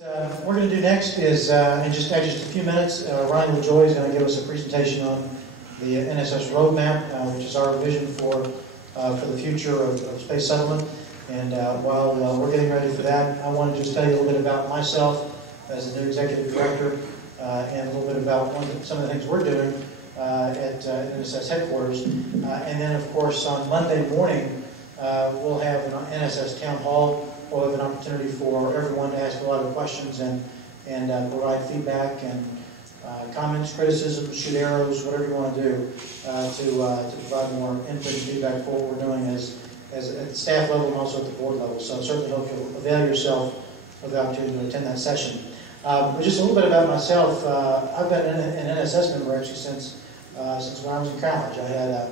What we're going to do next is, in just a few minutes, LaJoy is going to give us a presentation on the NSS roadmap, which is our vision for the future of space settlement. And while we're getting ready for that, I want to just tell you a little bit about myself as the new executive director, and a little bit about some of the things we're doing at NSS headquarters. And then, of course, on Monday morning, we'll have an NSS town hall. We'll have an opportunity for everyone to ask a lot of questions and provide feedback and comments, criticism, shoot arrows, whatever you want to do to provide more input and feedback for what we're doing as at the staff level and also at the board level. So I certainly hope you'll avail yourself of the opportunity to attend that session. But just a little bit about myself. I've been an NSS member actually since when I was in college. I had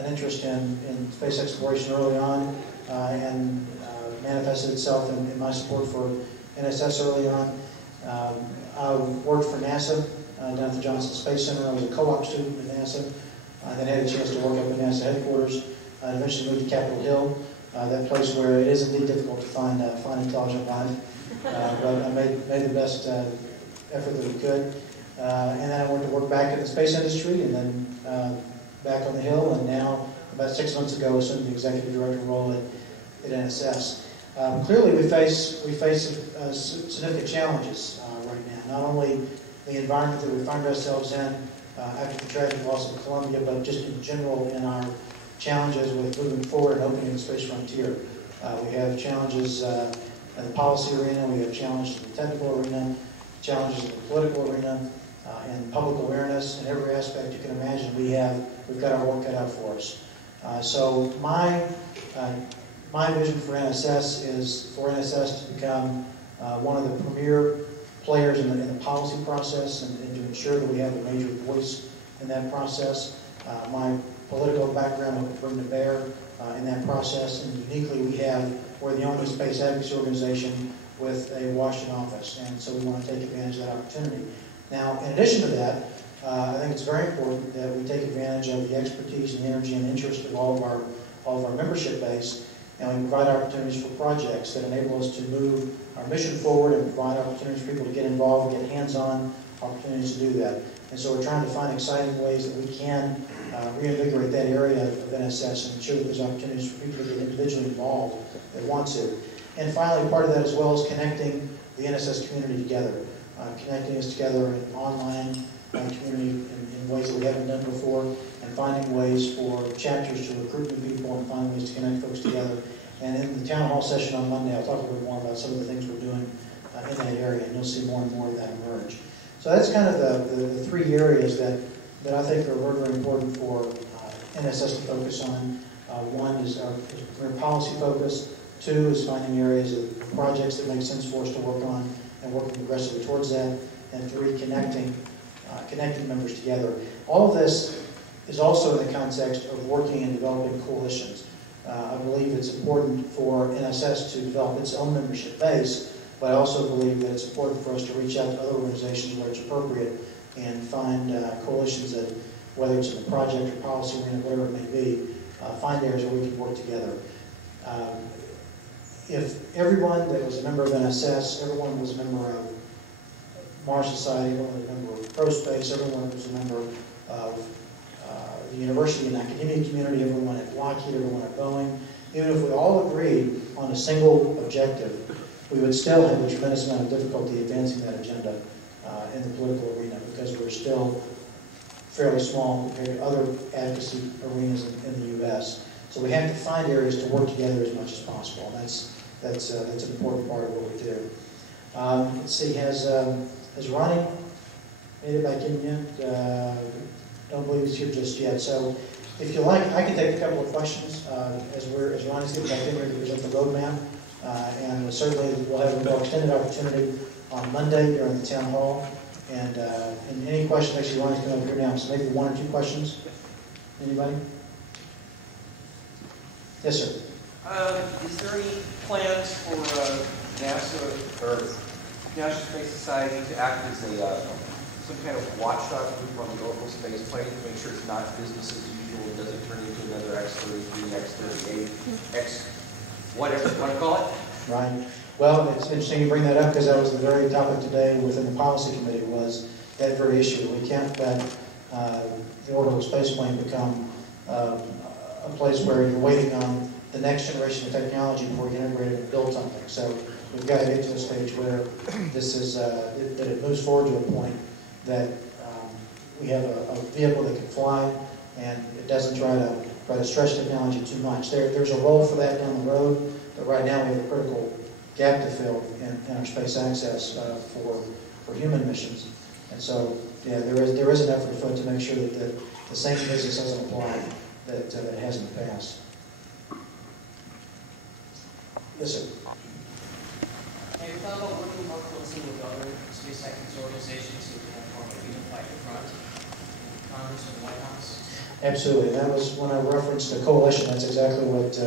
an interest in space exploration early on, and manifested itself in my support for NSS early on. I worked for NASA down at the Johnson Space Center. I was a co-op student at NASA. Then had a chance to work up at NASA headquarters. I eventually moved to Capitol Hill, that place where it is indeed difficult to find intelligent life. But I made the best effort that we could. And then I went to work back in the space industry, and then back on the Hill, and now about 6 months ago assumed the executive director role at NSS. Clearly, we face significant challenges right now. Not only the environment that we find ourselves in after the tragic loss of Columbia, but just in general in our challenges with moving forward and opening the space frontier. We have challenges in the policy arena. We have challenges in the technical arena, challenges in the political arena, and public awareness. In every aspect you can imagine, we've got our work cut out for us. So my vision for NSS is for NSS to become one of the premier players in the policy process and to ensure that we have a major voice in that process. My political background will bring to bear in that process, and uniquely we're the only space advocacy organization with a Washington office, and so we want to take advantage of that opportunity. Now, in addition to that, I think it's very important that we take advantage of the expertise and energy and interest of all of our membership base, and we provide opportunities for projects that enable us to move our mission forward and provide opportunities for people to get involved, get hands-on opportunities to do that. And so we're trying to find exciting ways that we can reinvigorate that area of NSS and ensure that there's opportunities for people to get individually involved that want to. And finally, part of that as well is connecting the NSS community together, connecting us together in an online community in ways that we haven't done before, and finding ways for chapters to recruit new people and find ways to connect folks together. And in the town hall session on Monday, I'll talk a little bit more about some of the things we're doing in that area, and you'll see more and more of that emerge. So that's kind of the three areas that I think are very, very important for NSS to focus on. One is our policy focus. Two is finding areas of projects that make sense for us to work on and working aggressively towards that. And three, connecting members together. All of this is also in the context of working and developing coalitions. I believe it's important for NSS to develop its own membership base, but I also believe that it's important for us to reach out to other organizations where it's appropriate and find coalitions that, whether it's in the project or policy arena, whatever it may be, find areas where we can work together. If everyone that was a member of NSS, everyone was a member of Mars Society, everyone was a member of ProSpace, everyone was a member of the university and academic community, everyone at Lockheed, everyone at Boeing, even if we all agreed on a single objective, we would still have a tremendous amount of difficulty advancing that agenda in the political arena because we're still fairly small compared to other advocacy arenas in the U.S. So we have to find areas to work together as much as possible. And that's an important part of what we do. Let's see, has Roni made it back in yet? Don't believe he's here just yet. So if you like, I can take a couple of questions as Roni's getting back in here to present the roadmap. And certainly we'll have a more extended opportunity on Monday during the town hall. And any questions, actually Roni's coming over here now. So maybe one or two questions. Anybody? Yes, sir. Is there any plans for NASA or National Space Society to act as some kind of watchdog group on the local space plane to make sure it's not business as usual and doesn't turn into another X-33, X-38, X, whatever you want to call it? Right. Well, it's interesting you bring that up because that was the very topic today within the policy committee was that very issue. We can't let the orbital space plane become a place where you're waiting on the next generation of technology before you integrate it and build something. So we've got to get to a stage where this is that it moves forward to a point that we have a vehicle that can fly and it doesn't try to stretch technology too much. There's a role for that down the road, but right now we have a critical gap to fill in our space access for human missions. And so, yeah, there is an effort afoot to make sure that the same physics doesn't apply that it has in the past. Yes, sir. Have you thought about working more closely with other space science organizations so we can form a unified front in Congress and the White House? Absolutely. That was when I referenced the coalition. That's exactly what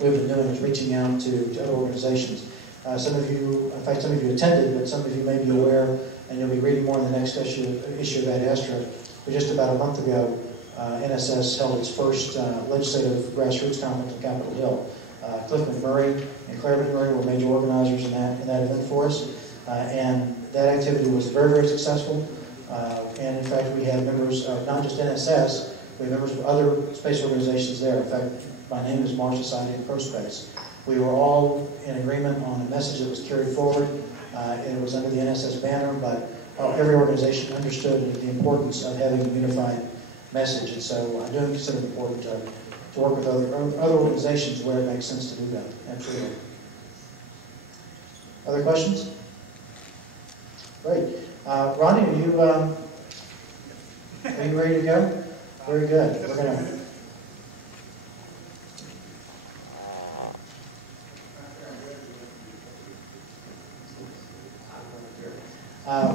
we've been doing, is reaching out to other organizations. Some of you, in fact, some of you attended, but some of you may be aware, and you'll be reading more in the next issue of Ad Astra. But just about a month ago, NSS held its first legislative grassroots conference on Capitol Hill. Cliff McMurray and Claire McMurray were major organizers in that event for us, and that activity was very, very successful. And in fact, we had members of not just NSS, we had members of other space organizations there. In fact, my name is Mars Society and ProSpace. We were all in agreement on a message that was carried forward. It was under the NSS banner, but every organization understood the importance of having a unified message. And so I do consider it important to work with other organizations where it makes sense to do that. Absolutely. Other questions? Great. Ronnie, are you ready to go? Very good. We're going to...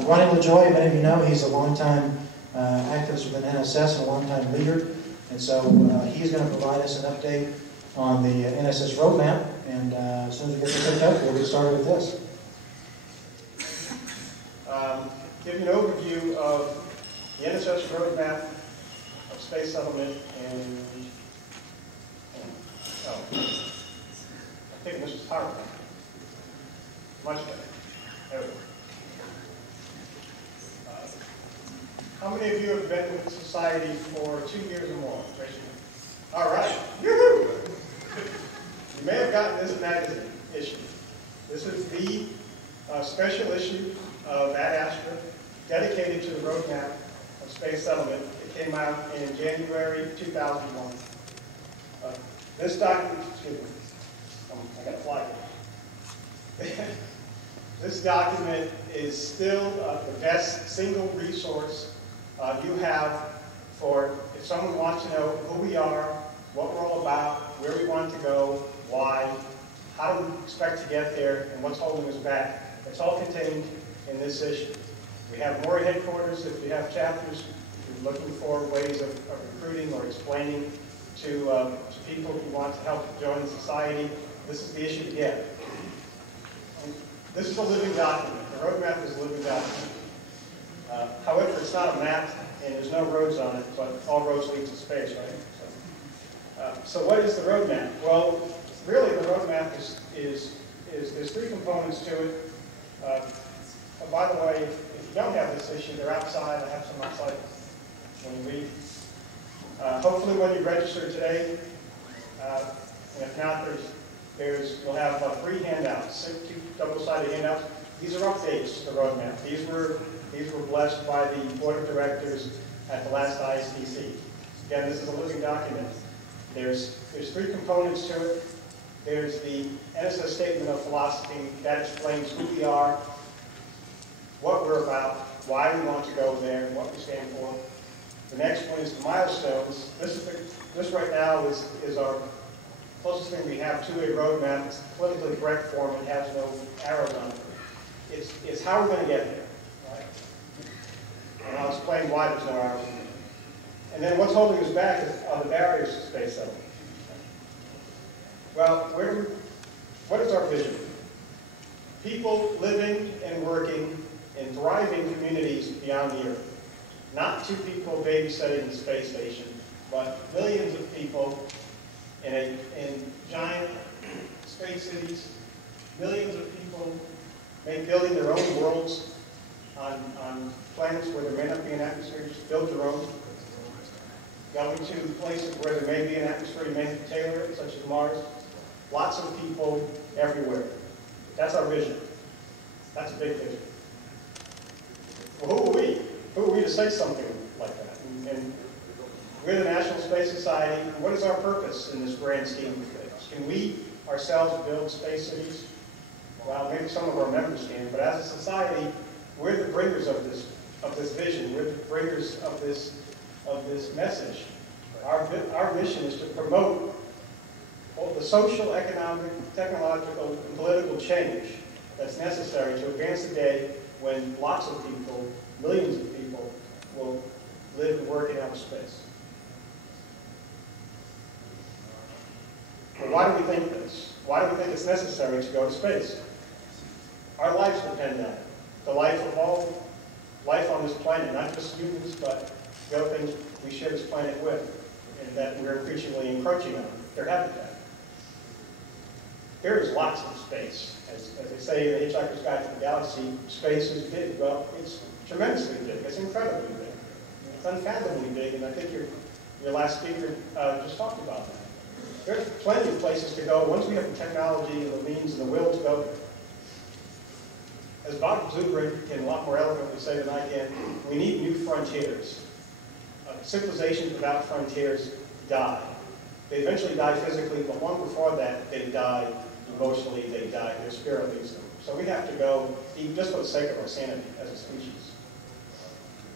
Ronnie LaJoy, many of you know, he's a longtime activist within NSS and a longtime leader. And so he's going to provide us an update on the NSS roadmap. And as soon as we get this hooked up, we'll get started with this. Give you an overview of the NSS roadmap of space settlement and I think this is PowerPoint. Much better. There we go. How many of you have been with society for 2 years or more? Raise your hand. All right. Yoo-hoo! You may have gotten this magazine issue. This is the special issue of Ad Astra dedicated to the roadmap of space settlement. It came out in January 2001. This document, excuse me, I got a fly here. This document is still the best single resource you have for if someone wants to know who we are, what we're all about, where we want to go, why, how do we expect to get there, and what's holding us back. It's all contained in this issue. We have more headquarters if you have chapters, if you're looking for ways of recruiting or explaining to people who want to help join society. This is the issue to get. And this is a living document. The roadmap is a living document. However, it's not a map, and there's no roads on it, but all roads lead to space, right? So what is the roadmap? Well, really the roadmap is there's three components to it. By the way, if you don't have this issue, they're outside. I have some outside when you leave. Hopefully when you register today, and if not, you'll have 3 handouts, 2 double-sided handouts. These are updates to the roadmap. These were blessed by the board of directors at the last ISDC. Again, this is a living document. There's 3 components to it. There's the NSS statement of philosophy that explains who we are, what we're about, why we want to go there, and what we stand for. The next one is the milestones. This right now is our closest thing we have to a roadmap. It's the politically correct form. It has no arrows on it. It's how we're going to get there. Right? And I'll explain why there's no arrows on it. And then what's holding us back are the barriers to space settlement. Well, what is our vision? People living and working in thriving communities beyond the Earth. Not 2 people babysitting the space station, but millions of people in giant space cities millions of people building their own worlds on planets where there may not be an atmosphere, just build your own. Going to places where there may be an atmosphere, you may tailor it, such as Mars. Lots of people everywhere. That's our vision. That's a big vision. Well, who are we? Who are we to say something like that? And we're the National Space Society. And what is our purpose in this grand scheme of things? Can we ourselves build space cities? Well, maybe some of our members can, but as a society, we're the bringers of this vision. We're the bringers of this message. Our mission is to promote all the social, economic, technological, and political change that's necessary to advance the day when lots of people, millions of people, will live and work in outer space. But why do we think this? Why do we think it's necessary to go to space? Our lives depend on it. The life of all life on this planet, not just humans, but the other things we share this planet with, and that we're increasingly encroaching on, their habitat. There is lots of space. As they say in The Hitchhiker's Guide to the Galaxy, space is big. Well, it's tremendously big. It's incredibly big. It's unfathomably big, and I think your last speaker just talked about that. There's plenty of places to go once we have the technology and the means and the will to go. As Bob Zubrin can a lot more eloquently say than I can, we need new frontiers. Civilizations without frontiers die. They eventually die physically, but long before that, they die emotionally, they die, their spirit leaves them. So we have to go, just for the sake of our sanity as a species.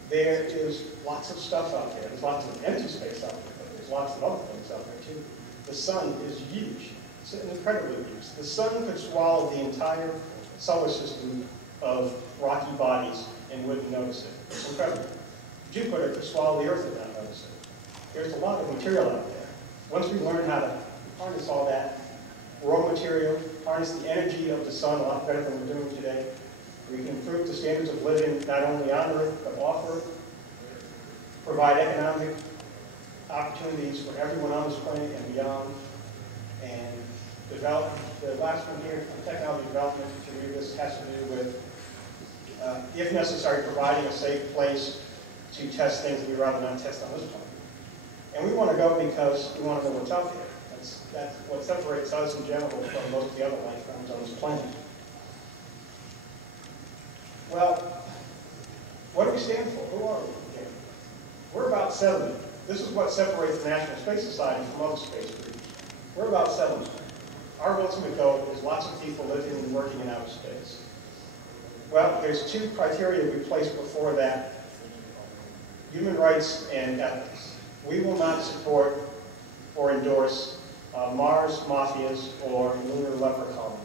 There is lots of stuff out there. There's lots of empty space out there, but there's lots of other things out there too. The sun is huge. It's incredibly huge. The sun could swallow the entire solar system of rocky bodies and wouldn't notice it. It's incredible. Jupiter could swallow the Earth and not notice it. There's a lot of material out there. Once we learn how to harness all that raw material, harness the energy of the sun a lot better than we're doing today, we can improve the standards of living not only on Earth, but off Earth, provide economic opportunities for everyone on this planet and beyond, and develop. The last one here, technology development, to me, this has to do with, if necessary, providing a safe place to test things that we'd rather not test on this planet. And we want to go because we want to know what's out there. That's what separates us in general from most of the other life forms on this planet. Well, what do we stand for? Who are we? Okay. We're about settlement. This is what separates the National Space Society from other space groups. We're about settlement. Our ultimate goal is lots of people living and working in outer space. Well, there's two criteria we place before that: human rights and ethics. We will not support or endorse Mars mafias or lunar leper colonies.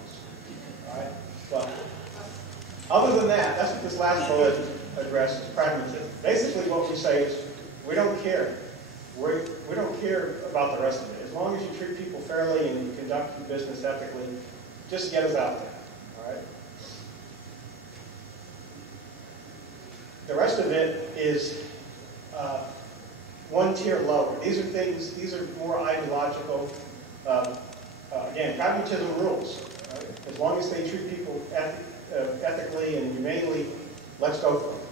All right? But other than that, that's what this last bullet addresses, pragmatism. Basically what we say is, we don't care. We don't care about the rest of it. As long as you treat people fairly and you conduct your business ethically, just get us out there. All right? The rest of it is one tier lower. These are more ideological. Again, pragmatism rules. Right? As long as they treat people ethically and humanely, let's go for it.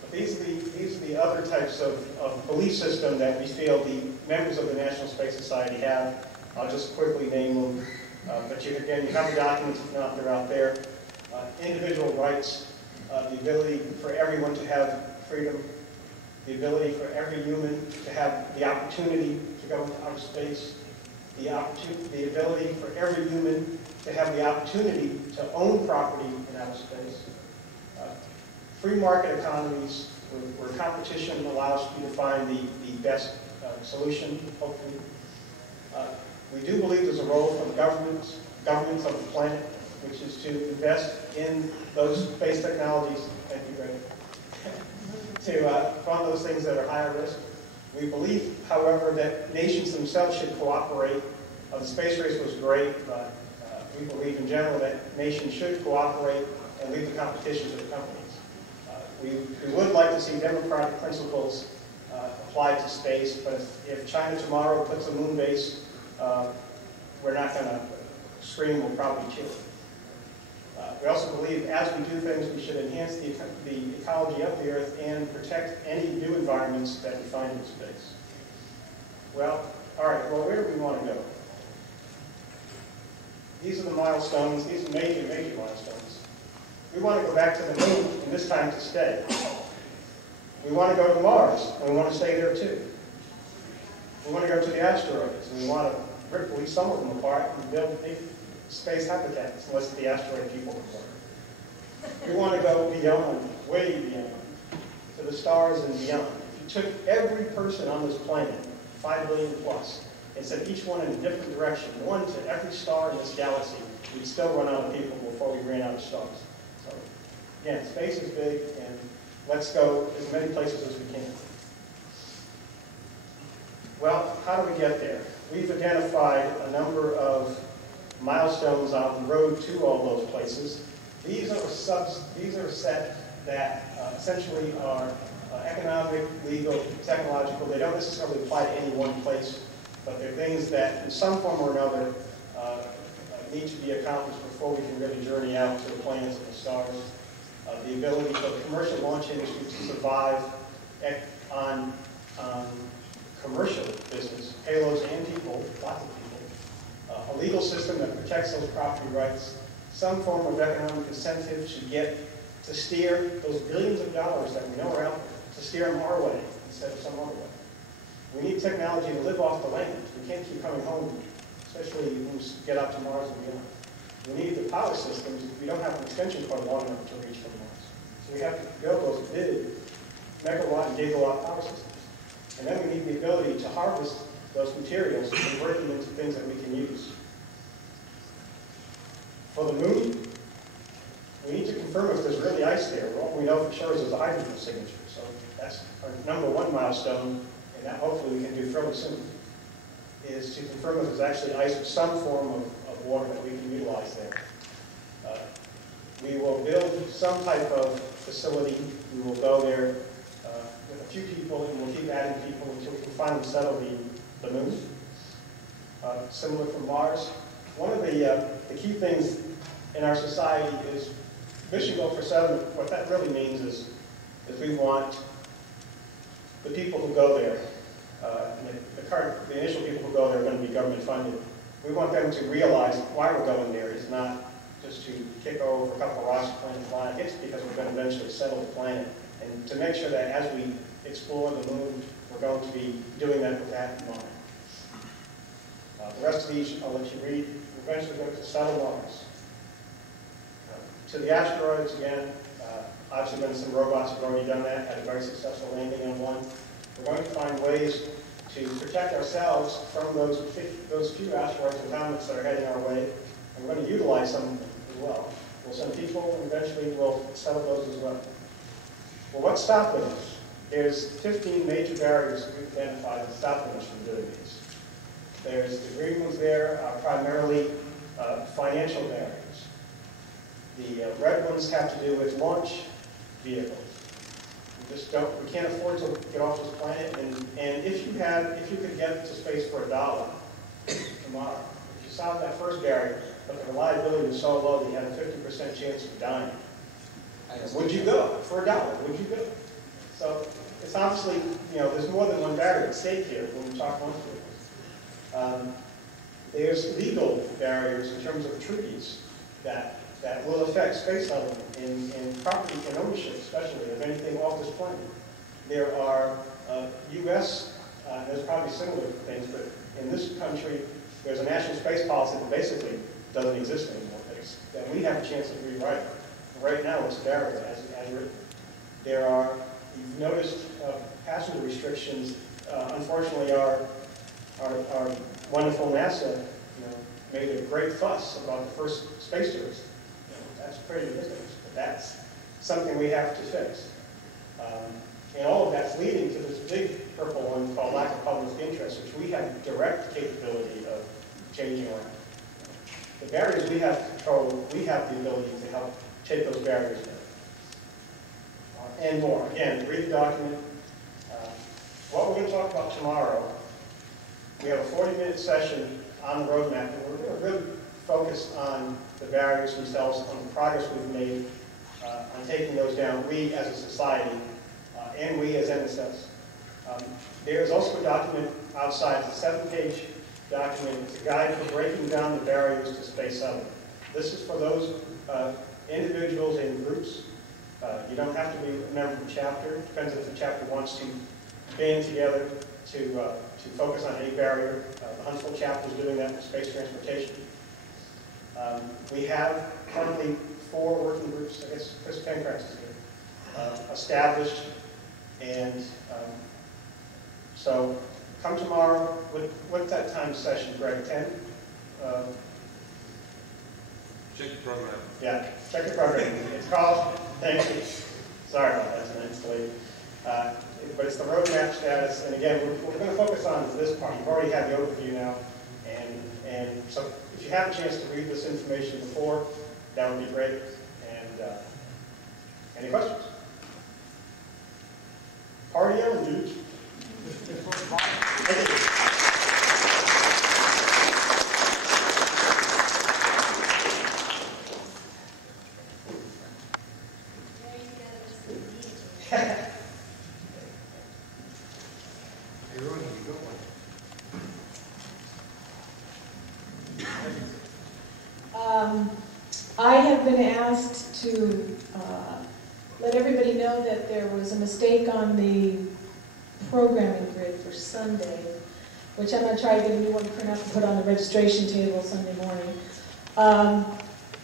But these are the other types of belief system that we feel the members of the National Space Society have. I'll just quickly name them. But you have the documents, if not, they're out there. Individual rights, the ability for everyone to have freedom, the ability for every human to have the opportunity to go into outer space, the ability for every human to have the opportunity to own property in outer space. Free market economies where competition allows you to find the best solution, hopefully. We do believe there's a role for the governments of the planet, which is to invest in those space technologies, thank you, Greg, to fund those things that are higher risk. We believe, however, that nations themselves should cooperate. The space race was great, but we believe in general that nations should cooperate and leave the competition to the companies. We would like to see democratic principles applied to space, but if China tomorrow puts a moon base, we're not going to scream, we'll probably cheer. We also believe as we do things, we should enhance the ecology of the Earth and protect any new environments that we find in space. Well, all right, well, where do we want to go? These are the milestones. These are major, major milestones. We want to go back to the moon, and this time to stay. We want to go to Mars, and we want to stay there too. We want to go to the asteroids, and we want to rip at least some of them apart and build big space habitats, unless the asteroid people can work. We want to go beyond, way beyond, to the stars and beyond. If you took every person on this planet, 5 billion plus, and sent each one in a different direction, one to every star in this galaxy, we'd still run out of people before we ran out of stars. So, again, space is big, and let's go as many places as we can. Well, how do we get there? We've identified a number of milestones on the road to all those places. These are set that essentially are economic, legal, technological. They don't necessarily apply to any one place, but they're things that in some form or another need to be accomplished before we can really journey out to the planets and the stars. The ability for the commercial launch industry to survive on commercial business, payloads and people, lots of people, a legal system that protects those property rights, some form of economic incentive to steer those billions of dollars that we know are out there, to steer them our way instead of some other way. We need technology to live off the land. We can't keep coming home, especially when we get out to Mars and beyond. We need the power systems. We don't have an extension cord long enough to reach from Mars. So we have to build those big megawatt and gigawatt power systems. And then we need the ability to harvest those materials and convert them into things that we can use. For the moon, we need to confirm if there's really ice there. What we know for sure is there's a hydrogen signature. So that's our number one milestone, and that hopefully we can do fairly soon, is to confirm if there's actually ice or some form of water that we can utilize there. We will build some type of facility. We will go there with a few people, and we'll keep adding people until we can finally settle the moon. Similar from Mars. One of the key things in our society is mission goal for settlement. What that really means is we want the people who go there, the initial people who go there are going to be government funded. We want them to realize why we're going there is not just to kick over a couple of rocks and plant a flag. It's because we're going to eventually settle the planet. And to make sure that as we explore the moon, we're going to be doing that with that in mind. The rest of these I'll let you read. We're eventually going to settle Mars. To the asteroids, again, obviously been some robots have already done that, had a very successful landing on one. We're going to find ways to protect ourselves from those few asteroids and comets that are heading our way, and we're going to utilize some of them as well. We'll send people, and eventually we'll settle those as well. Well, what's stopping us? There's 15 major barriers that we've identified that stopping us from doing these. There's the green ones there are primarily financial barriers. The red ones have to do with launch vehicles. We can't afford to get off this planet, and if you could get to space for $1 tomorrow, if you solve that first barrier, but the reliability was so low that you had a 50% chance of dying, would you go? For $1, would you go? So it's obviously, there's more than one barrier at stake here when we talk launch vehicles. There's legal barriers in terms of treaties that will affect space settlement and property and ownership, especially of anything off this planet. There are U.S., there's probably similar things, but in this country, there's a national space policy that basically doesn't exist anymore, that we have a chance to rewrite. Right now, it's a barrier as written. There are, you've noticed passenger restrictions. Unfortunately, our wonderful NASA made a great fuss about the first space tourist. That's pretty ridiculous, but that's something we have to fix. And all of that's leading to this big purple one called lack of public interest, which we have direct capability of changing around. The barriers we have control, we have the ability to help take those barriers down. And more. Again, read the document. What we're going to talk about tomorrow, we have a 40-minute session on the roadmap, and we're going to really focus on the barriers themselves, on the progress we've made on taking those down, we as a society and we as NSS. There is also a document outside, it's a 7-page document. It's a guide for breaking down the barriers to space settlement. This is for those individuals and groups. You don't have to be a member of the chapter. It depends if the chapter wants to band together to focus on a barrier. The Huntsville chapter is doing that for space transportation. We have currently 4 working groups, I guess Chris Pencraft is here, established. And so come tomorrow. What's that time session, Greg? 10? Check your program. Yeah, check your program. It's called, thank you. Sorry about that, it's late. But it's the roadmap status, and again, we're going to focus on this part. You've already had the overview now, and so if you have a chance to read this information before, that would be great. And any questions? Party on, dude. Thank you. Hey, Roni, you got one. I have been asked to let everybody know that there was a mistake on the programming grid for Sunday, which I'm going to try to get a new one to print out and put on the registration table Sunday morning.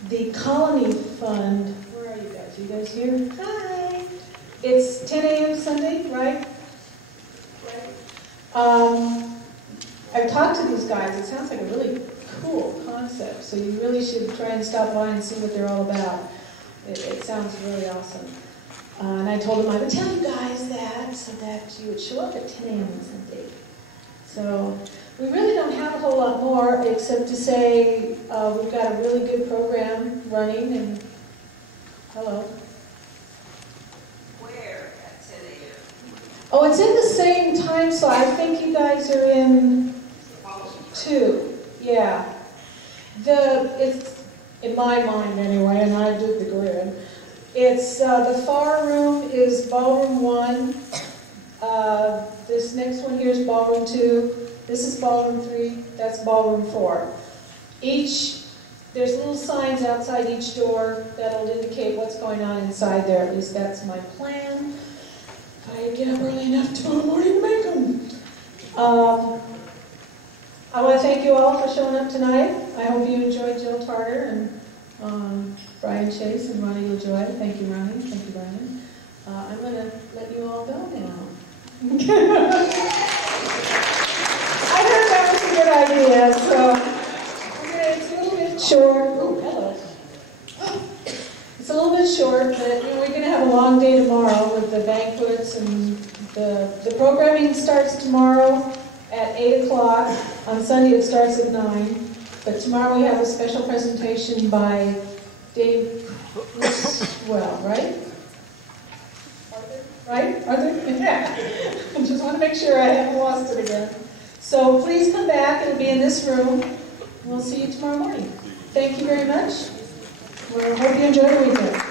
The Colony Fund, where are you guys? You guys here? Hi! It's 10 a.m. Sunday, right? I've talked to these guys. It sounds like a really cool concept, so you really should try and stop by and see what they're all about. It sounds really awesome. And I told them I would tell you guys that so that you would show up at 10 a.m. on Sunday. So we really don't have a whole lot more except to say we've got a really good program running. And hello. Where at 10 a.m.? Oh, it's in the same time slot. I think you guys are in 2. Yeah. It's in my mind anyway, and I did the grid. It's the far room is ballroom 1. This next one here is ballroom 2. This is ballroom 3. That's ballroom 4. There's little signs outside each door that'll indicate what's going on inside there. At least that's my plan. If I get up early enough tomorrow morning to make them. I want to thank you all for showing up tonight. I hope you enjoyed Jill Tarter and Brian Chase and Roni LaJoy. Thank you, Roni. Thank you, Brian. I'm going to let you all go now. I heard that was a good idea, so it's a little bit short. Oh, hello. It's a little bit short, but we're going to have a long day tomorrow with the banquets, and the programming starts tomorrow at 8 o'clock. On Sunday it starts at 9. But tomorrow we have a special presentation by Dave Well, right? Arthur? Right? Arthur? Yeah. I just want to make sure I haven't lost it again. So please come back. It'll be in this room. We'll see you tomorrow morning. Thank you very much. We hope you enjoy the weekend.